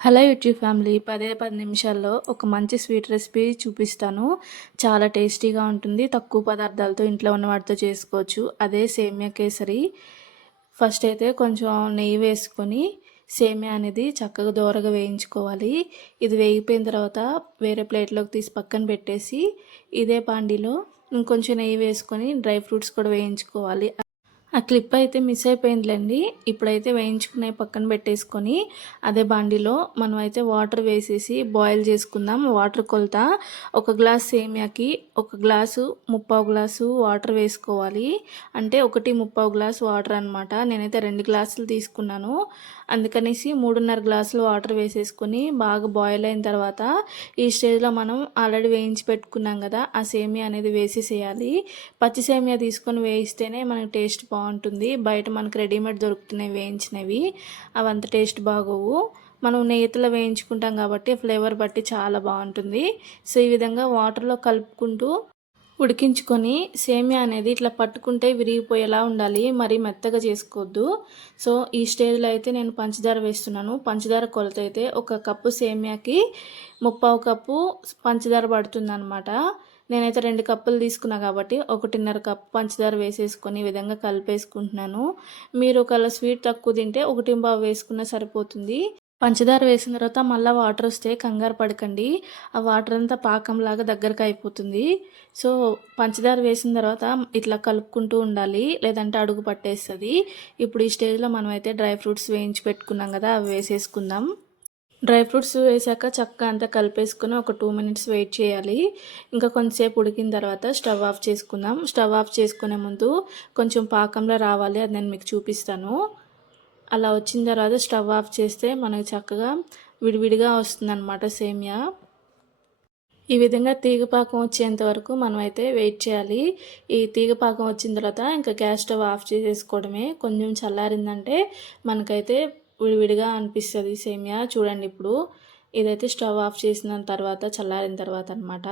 Hello YouTube family, 10 నిమిషాల్లో ఒక మంచి స్వీట్ రెసిపీ చూపిస్తాను. చాలా టేస్టీగా ఉంటుంది. తక్కువ పదార్థాలతో ఇంట్లో ఉన్న వాటితో చేసుకోవచ్చు. అదే సేమియా కేసరి. ఫస్ట్ అయితే కొంచెం నెయ్యి వేసుకొని సేమియా అనేది చక్కగా దోరగా వేయించుకోవాలి. ఇది వేగిపోయిన తర్వాత వేరే ప్లేట్లోకి తీసి పక్కన పెట్టేసి ఇదే బాండీలో ఇంకొంచెం నెయ్యి వేసుకొని డ్రై ఫ్రూట్స్ కూడా వేయించుకోవాలి. ఆ క్లిప్ అయితే మిస్ అయిపోయిందిలేండి. ఇప్పుడైతే వేయించుకునే పక్కన పెట్టేసుకొని అదే బాండీలో మనం అయితే వాటర్ వేసేసి బాయిల్ చేసుకుందాం. వాటర్ కొలత ఒక గ్లాస్ సేమియాకి 1 గ్లాసు 3/4 గ్లాసు వాటర్ వేసుకోవాలి. అంటే 1 3/4 గ్లాసు వాటర్ అనమాట. నేనైతే 2 గ్లాసులు తీసుకున్నాను. అందుకనేసి 3.5 గ్లాసులు వాటర్ వేసేసుకొని బాగా బాయిల్ అయిన తర్వాత ఈ స్టేజ్లో మనం ఆల్రెడీ వేయించి పెట్టుకున్నాం కదా, ఆ సేమియా అనేది వేసేసేయాలి. పచ్చి సేమియా తీసుకొని వేయిస్తేనే మనకి టేస్ట్ బాగుంటుంది. బయట మనకు రెడీమేడ్ దొరుకుతున్నాయి వేయించినవి, అవంత టేస్ట్ బాగోవు. మనం నెయ్యిలో వేయించుకుంటాం కాబట్టి ఫ్లేవర్ బట్టి చాలా బాగుంటుంది. సో ఈ విధంగా వాటర్లో కలుపుకుంటూ ఉడికించుకొని సేమియా అనేది ఇట్లా పట్టుకుంటే విరిగిపోయేలా ఉండాలి, మరి మెత్తగా చేసుకోవద్దు. సో ఈ స్టేజ్లో అయితే నేను పంచదార వేస్తున్నాను. పంచదార కొలత అయితే 1 కప్పు సేమియాకి 3/4 కప్పు పంచదార పడుతుంది అనమాట. నేనైతే 2 కప్పులు తీసుకున్నా కాబట్టి 1.5 కప్పు పంచదార వేసేసుకొని ఈ విధంగా కలిపేసుకుంటున్నాను. మీరు ఒకవేళ స్వీట్ తక్కువ తింటే 1.5 వేసుకున్నా సరిపోతుంది. పంచదార వేసిన తర్వాత మళ్ళీ వాటర్ వస్తే కంగారు పడకండి, ఆ వాటర్ అంతా పాకంలాగా దగ్గరకు అయిపోతుంది. సో పంచదార వేసిన తర్వాత ఇట్లా కలుపుకుంటూ ఉండాలి, లేదంటే అడుగు పట్టేస్తుంది. ఇప్పుడు ఈ స్టేజ్లో మనం అయితే డ్రై ఫ్రూట్స్ వేయించి పెట్టుకున్నాం కదా, అవి వేసేసుకుందాం. డ్రై ఫ్రూట్స్ వేసాక చక్కగా అంతా కలిపేసుకుని ఒక 2 మినిట్స్ వెయిట్ చేయాలి. ఇంకా కొంచెంసేపు ఉడికిన తర్వాత స్టవ్ ఆఫ్ చేసుకుందాం. స్టవ్ ఆఫ్ చేసుకునే ముందు కొంచెం పాకంలో రావాలి, అది నేను మీకు చూపిస్తాను. అలా వచ్చిన తర్వాత స్టవ్ ఆఫ్ చేస్తే మనకు చక్కగా విడివిడిగా వస్తుందన్నమాట సేమియా. ఈ విధంగా తీగపాకం వచ్చేంత వరకు మనం అయితే వెయిట్ చేయాలి. ఈ తీగపాకం వచ్చిన తర్వాత ఇంకా గ్యాస్ స్టవ్ ఆఫ్ చేసేసుకోవడమే. కొంచెం చల్లారిందంటే మనకైతే విడివిడిగా అనిపిస్తుంది సేమియా. చూడండి, ఇప్పుడు ఇదైతే స్టవ్ ఆఫ్ చేసిన తర్వాత చల్లారిన తర్వాత అనమాట,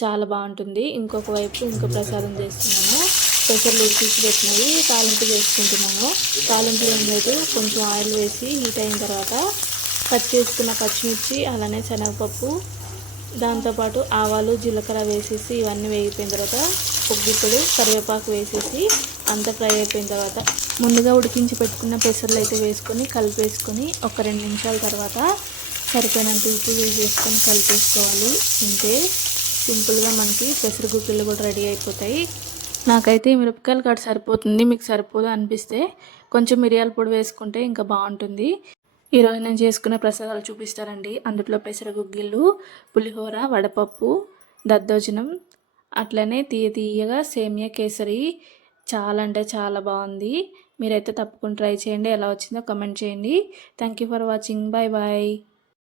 చాలా బాగుంటుంది. ఇంకొక వైపు ఇంకో ప్రసాదం చేస్తున్నాను. పెసర్లు ఉడికించి పెట్టినవి తాలింపు చేసుకుంటున్నాను. తాలింపు ఏం లేదు, కొంచెం ఆయిల్ వేసి హీట్ అయిన తర్వాత కట్ చేసుకున్న పచ్చిమిర్చి, అలానే శనగపప్పు, దాంతోపాటు ఆవాలు జీలకర్ర వేసేసి ఇవన్నీ వేగిపోయిన తర్వాత పొగ్గిప్పుడు కరివేపాకు వేసేసి అంతా ఫ్రై అయిపోయిన తర్వాత ముందుగా ఉడికించి పెట్టుకున్న పెసర్లు అయితే వేసుకొని కలిపేసుకొని ఒక 2 నిమిషాల తర్వాత సరిపోయినంత ఉప్పు వేసేసుకొని కలిపేసుకోవాలి. ఇంతే, సింపుల్గా మనకి పెసర గుగ్గిళ్ళు కూడా రెడీ అయిపోతాయి. నాకైతే మిరపకాయల కాడ సరిపోతుంది, మీకు సరిపోదు అనిపిస్తే కొంచెం మిరియాల పొడి వేసుకుంటే ఇంకా బాగుంటుంది. ఈరోజు నేను చేసుకునే ప్రసాదాలు చూపిస్తారండి. అందులో పెసర గుగ్గిళ్ళు, పులిహోర, వడపప్పు, దద్దోజనం, అట్లనే తీయగా సేమియా కేసరి. చాలా అంటే చాలా బాగుంది. మీరైతే తప్పకుండా ట్రై చేయండి. ఎలా వచ్చిందో కమెంట్ చేయండి. Thank you for watching. Bye bye.